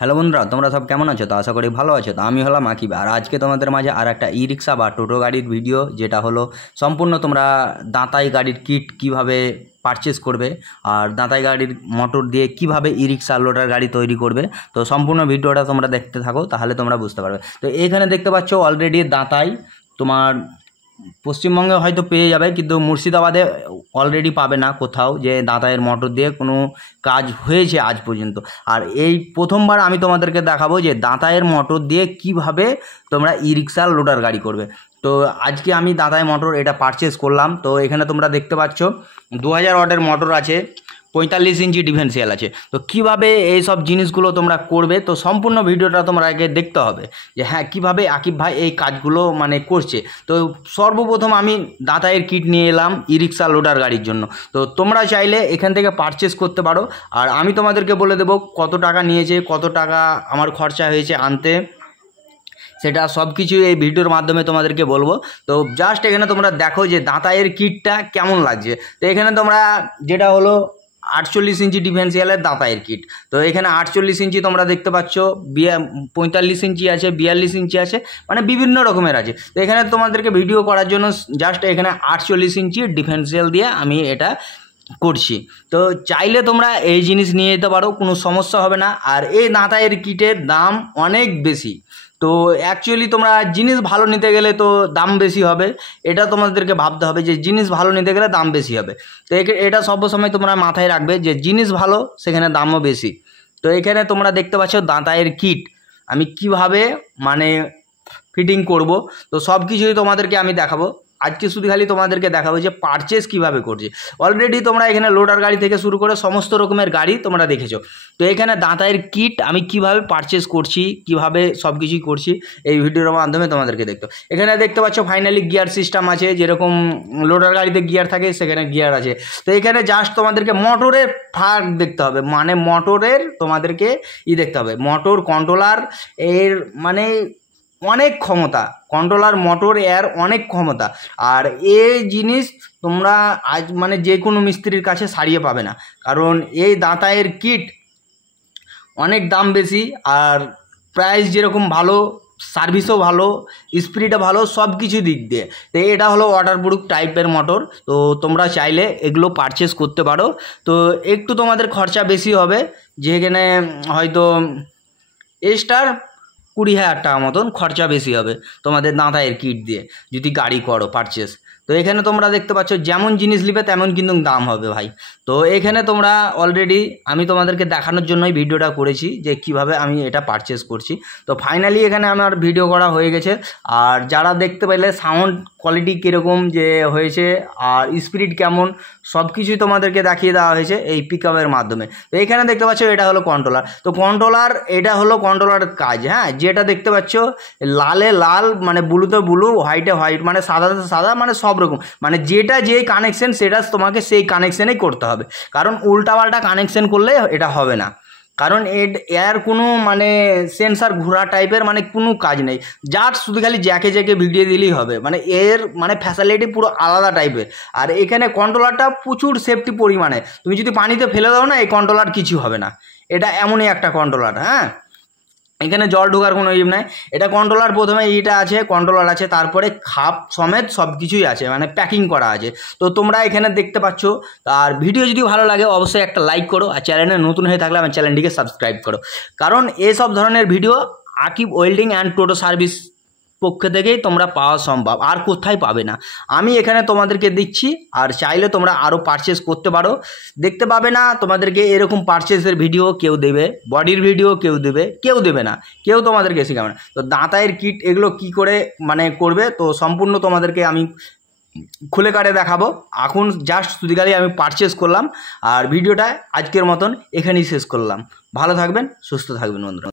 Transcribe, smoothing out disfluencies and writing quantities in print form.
Hello বন্ধুরা, তোমরা সব কেমন আছো? তো আশা করি ভালো আছো। তো আমি হলাম আকিব, আর আজকে তোমাদের মাঝে আর একটা ই রিক্সা বা টোটো গাড়ির ভিডিও, যেটা হলো সম্পূর্ণ তোমরা দাঁতাই গাড়ির কিট কিভাবে পারচেস করবে আর দাঁতাই গাড়ির মোটর দিয়ে কিভাবে ই রিক্সা লোডার গাড়ি তৈরি করবে। তো সম্পূর্ণ ভিডিওটা তোমরা দেখতে থাকো, তাহলে তোমরা বুঝতে পারবে। তো এখানে দেখতে পাচ্ছ অলরেডি দাঁতাই তোমার পশ্চিমবঙ্গে হয়তো পেয়ে যাবে, কিন্তু মুর্শিদাবাদে অলরেডি পাবে না কোথাও যে দাঁতাইয়ের মোটর দিয়ে কোনো কাজ হয়েছে আজ পর্যন্ত। আর এই প্রথমবার আমি তোমাদেরকে দেখাবো যে দাঁতাইয়ের মোটর দিয়ে কিভাবে তোমরা ই রিক্সা লোডার গাড়ি করবে। তো আজকে আমি দাঁতাই মোটর এটা পারচেস করলাম। তো এখানে তোমরা দেখতে পাচ্ছ 2000 ওয়াটের মোটর আছে, 45 ইঞ্চি ডিফারেন্সিয়াল আছে। তো কিভাবে এই সব জিনিসগুলো তোমরা করবে, তো সম্পূর্ণ ভিডিওটা তোমরা আগে দেখতে হবে যে হ্যাঁ কীভাবে আকিব ভাই এই কাজগুলো করছে। তো সর্বপ্রথম আমি দাঁতাইয়ের কিট নিয়ে এলাম ই রিক্সা লোডার গাড়ির জন্য। তো তোমরা চাইলে এখান থেকে পারচেস করতে পারো, আর আমি তোমাদেরকে বলে দেবো কত টাকা নিয়েছে, কত টাকা আমার খরচা হয়েছে আনতে, সেটা সব কিছু এই ভিডিওর মাধ্যমে তোমাদেরকে বলবো। তো জাস্ট এখানে তোমরা দেখো যে দাঁতাইয়ের কিটটা কেমন লাগছে। তো এখানে তোমরা যেটা হলো 48 ইঞ্চি ডিফারেন্সিয়ালের দাঁতাইয়ের কিট। তো এখানে 48 ইঞ্চি তোমরা দেখতে পাচ্ছ, 45 ইঞ্চি আছে, 42 ইঞ্চি আছে, মানে বিভিন্ন রকমের আছে। তো এখানে তোমাদেরকে ভিডিও করার জন্য জাস্ট এখানে 48 ইঞ্চি ডিফারেন্সিয়াল দিয়ে আমি এটা করছি। তো চাইলে তোমরা এই জিনিস নিয়ে যেতে পারো, কোনো সমস্যা হবে না। আর এই দাঁতাইয়ের কিটের দাম অনেক বেশি। তো অ্যাকচুয়ালি তোমরা জিনিস ভালো নিতে গেলে তো দাম বেশি হবে, এটা তোমাদেরকে ভাবতে হবে যে জিনিস ভালো নিতে গেলে দাম বেশি হবে। তো এটা সবসময় তোমরা মাথায় রাখবে যে জিনিস ভালো সেখানে দামও বেশি। তো এখানে তোমরা দেখতে পাচ্ছ দাঁতাইয়ের কিট আমি কিভাবে ফিটিং করব। তো সব কিছুই তোমাদেরকে আমি দেখাবো আজকে, শুধু খালি তোমাদেরকে দেখাবো যে পারচেস কিভাবে করছে। অলরেডি তোমরা এখানে লোডার গাড়ি থেকে শুরু করে সমস্ত রকমের গাড়ি তোমরা দেখেছো। তো এখানে দাঁতাইয়ের কিট আমি কিভাবে পারচেস করছি, কিভাবে সব কিছুই করছি এই ভিডিওর মাধ্যমে তোমাদেরকে দেখতে। এখানে দেখতে পাচ্ছ ফাইনালি গিয়ার সিস্টেম আছে, যেরকম লোডার গাড়িতে গিয়ার থাকে সেখানে গিয়ার আছে। তো এখানে জাস্ট তোমাদেরকে মোটরের ফাঁক দেখতে হবে, মানে মোটরের তোমাদেরকে দেখতে হবে, মোটর কন্ট্রোলার এর অনেক ক্ষমতা, কন্ট্রোলার মোটর এর অনেক ক্ষমতা। আর এই জিনিস তোমরা আজ যে কোনো মিস্ত্রির কাছে সারিয়ে পাবে না, কারণ এই দাঁতাইয়ের কিট অনেক দাম বেশি, আর প্রাইস যেরকম ভালো, সার্ভিসও ভালো, স্পিডও ভালো, সব কিছু দিক দিয়ে। তো এটা হলো ওয়াটারপ্রুফ টাইপের মোটর। তো তোমরা চাইলে এগুলো পারচেস করতে পারো। তো একটু তোমাদের খরচা বেশি হবে, যেখানে হয়তো এক্সট্রা 20,000 টাকা মতন খরচা বেশি হবে তোমাদের দাঁতাইয়ের কিট দিয়ে যদি গাড়ি করো পারচেস। তো এখানে তোমরা দেখতে পাচ্ছ যেমন জিনিস নিবে তেমন কিন্তু দাম হবে ভাই। তো এখানে তোমরা অলরেডি আমি তোমাদেরকে দেখানোর জন্যই ভিডিওটা করেছি যে কিভাবে আমি এটা পারচেস করছি। তো ফাইনালি এখানে আমার ভিডিও করা হয়ে গেছে, আর যারা দেখতে পাইলে সাউন্ড কোয়ালিটি কীরকম যে হয়েছে আর স্পিড কেমন সব কিছুই তোমাদেরকে দেখিয়ে দেওয়া হয়েছে এই পিকআপের মাধ্যমে। তো এখানে দেখতে পাচ্ছ এটা হলো কন্ট্রোলার। তো কন্ট্রোলার এটা হলো কন্ট্রোলার কাজ, হ্যাঁ, যেটা দেখতে পাচ্ছ লালে লাল ব্লুতে ব্লু, হোয়াইটে হোয়াইট, সাদাতে সাদা, সব রকম, যেটা যেই কানেকশন সেটা তোমাকে সেই কানেকশানেই করতে হবে, কারণ উল্টাপাল্টা কানেকশন করলে এটা হবে না। কারণ এর কোনো সেন্সার ঘোরা টাইপের কোনো কাজ নেই, জাস্ট শুধু খালি জ্যাকে জ্যাকে ভিডিও দিলেই হবে। এর ফ্যাসিলিটি পুরো আলাদা টাইপের। আর এখানে কন্ট্রোলারটা প্রচুর সেফটি পরিমাণে, তুমি যদি পানিতে ফেলে দাও না এই কন্ট্রোলার কিছু হবে না। এটা এমনই একটা কন্ট্রোলার, হ্যাঁ, এখানে জল ঢোকার কোনো নাই। এটা কন্ট্রোলার প্রথমে আছে, কন্ট্রোলার আছে, তারপরে খাপ সমেত সব কিছুই আছে, প্যাকিং করা আছে। তো তোমরা এখানে দেখতে পাচ্ছ। আর ভিডিও যদি ভালো লাগে অবশ্যই একটা লাইক করো, আর চ্যানেলে নতুন হয়ে থাকলে আমার চ্যানেলটিকে সাবস্ক্রাইব করো, কারণ এসব ধরনের video Akib welding and toto service পক্ষ থেকেই তোমরা পাওয়া সম্ভব, আর কোথায় পাবে না। আমি এখানে তোমাদেরকে দিচ্ছি, আর চাইলে তোমরা আরও পারচেস করতে পারো। দেখতে পাবে না তোমাদেরকে এরকম পারচেসের ভিডিও কেউ দেবে, বডির ভিডিও কেউ দেবে না, কেউ তোমাদেরকে শেখাবে না। তো দাঁতাইয়ের কিট এগুলো কি করে করবে, তো সম্পূর্ণ তোমাদেরকে আমি খুলে কাটে দেখাবো। এখন জাস্ট শুধুখালি আমি পারচেস করলাম, আর ভিডিওটা আজকের মতন এখানেই শেষ করলাম। ভালো থাকবেন, সুস্থ থাকবেন বন্ধুরা।